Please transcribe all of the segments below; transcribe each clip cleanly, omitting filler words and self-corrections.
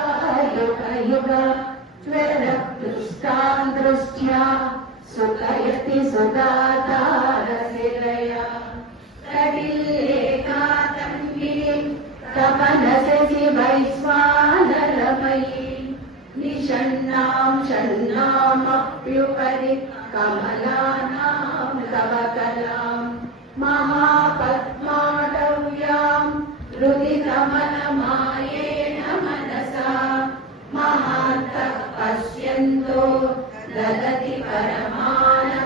शकुन्तायुगयुग त्वरपृष्टान् दृष्ट्या सुखयति सुदातारसिरया कटिल्लेकातङ्गिनीं तपनससि वैश्वानरमयी निषण्णां षण्णामप्युपरि कमलानां तव कलां महापद्माटव्यां हृदि कमलमायेन मनसा महान्तः पश्यन्तो ददति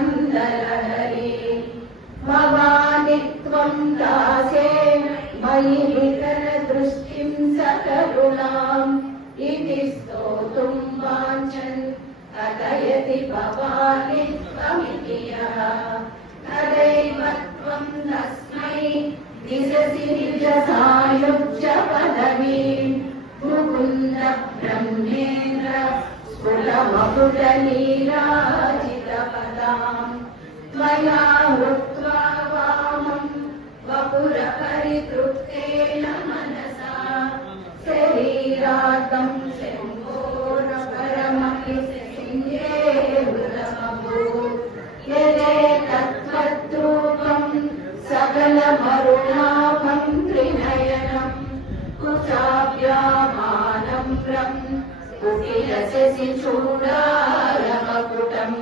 परमानन्दलहरी भवानि त्वं दासेन मयि विकलदृष्टिं सकरुणाम् इति स्तोतुं वाञ्छन् कथयति भवानि त्वमिति यः तदैव त्वं तस्मै दिशसि निजसायुज्य पदवीं मुकुन्द ब्रह्मेन्द्र स्फुटमकुटनीराजितपदां त्वया हृत्वा वामं वपुरपरितृप्तेन मनसा शरीरार्थं शम्भोरपरमपि सिंहेरुदमभूत् यदेतत्त्वद्रूपं सकलमरुणाभं त्रिनयनं कुचाभ्यामानं कुटिलससि चूडारमकुटम्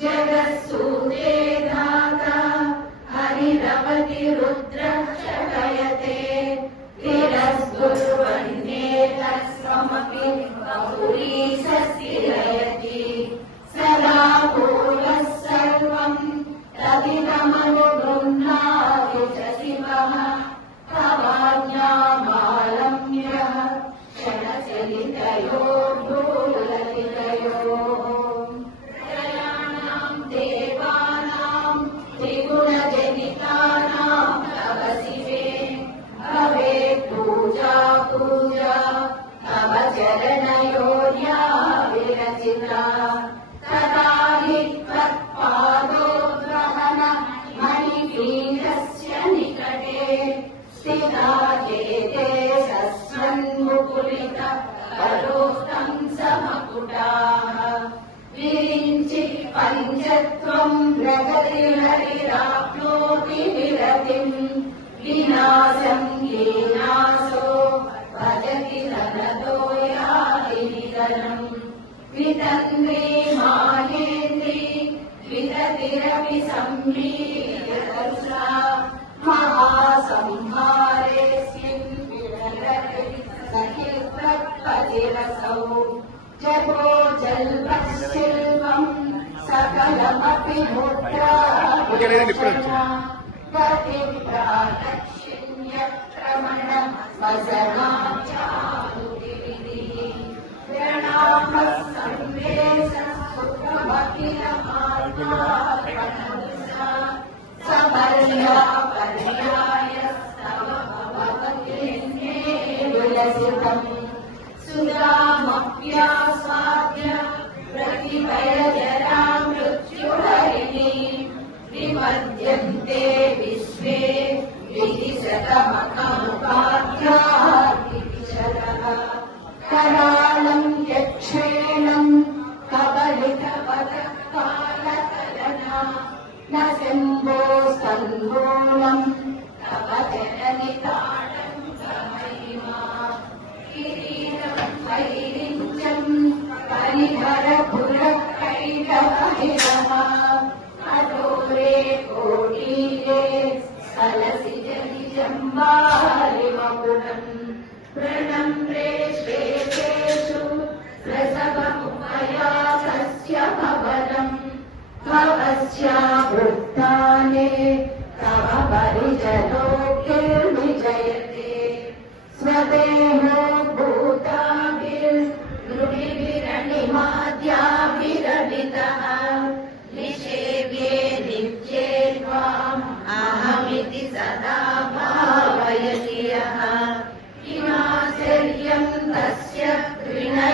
जगत्सूते धाता हरिरवति रुद्रक्षयते तिरस्कुर्वन्नेतस्त्वमपि बहुरीशस्थिरयति सदा भूयः सर्वं तदिदमनुगृह्णाति च शिवः तवाज्ञामालम्ब्यः क्षणचलितयोर्भूलतितयोः त्रयाणां देवानां त्रिगुणजनितानां तव शिवे भवेत् पूजा पूजा तव चरणयोर्या विरचिता तदा हि त्वत्पादोद्वहन मणिपीठस्य निकटे स्थिता चेते सस्वन्मुकुलित करोक्तं समकुटाः विरिञ्चि पञ्चत्वं प्रगतिर्हरिराप्नोति विरतिं विनाशं लीनासो भजति सनतो याति निधनम् वितन्द्री माहेन्द्री विततिरपि सम्मीयतरुषा महासंहारेऽस्मिन् विरलति सखित्वत्पतिरसौ जपो जल्पशिल्पं सकलमपि मुद्रा गतिप्रादक्षिण्यक्रमण वसनाचारुविधिः प्रणामः संवेशसुखमखिलमात्मार्पणदृशा समर्या पर्यायस्तव भवतीर्णे विलसितम् सुधामप्यास्वाद्य प्रतिभयजरा मृत्युहरिणी विमध्यन्ते विश्वे विदिशतमखमुपाध्यादिशरः करालं यक्षेणं कबलितवतः कालकलना न शम्भो सन्मूलं तव जननि ताडङ्गमहिमा किरीटं वैरिञ्चं परिहरपुरकैटवहिरः अडोरे कोटीरे सलसिज निजम्बालिमकुटम् प्रणम्रे श्वेतेषु प्रसवमुपयासस्य भवनम् भवस्यावृत्ताने तव परिजनोऽखिर्विजयते स्वदेहो